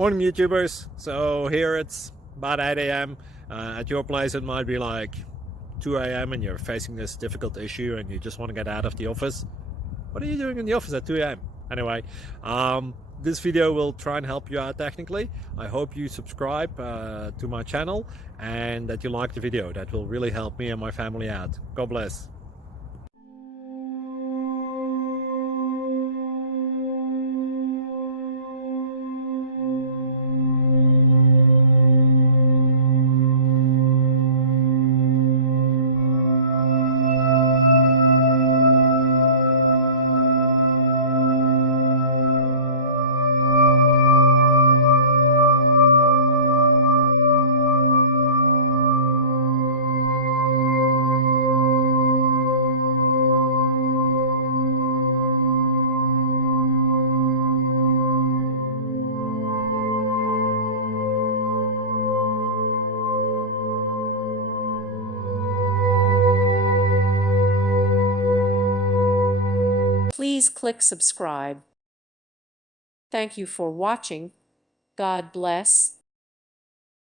Morning YouTubers. So here it's about 8 a.m. At your place it might be like 2 a.m. and you're facing this difficult issue and you just want to get out of the office. What are you doing in the office at 2 a.m.? Anyway, this video will try and help you out technically. I hope you subscribe to my channel and that you like the video. That will really help me and my family out. God bless. Please click subscribe. Thank you for watching. God bless.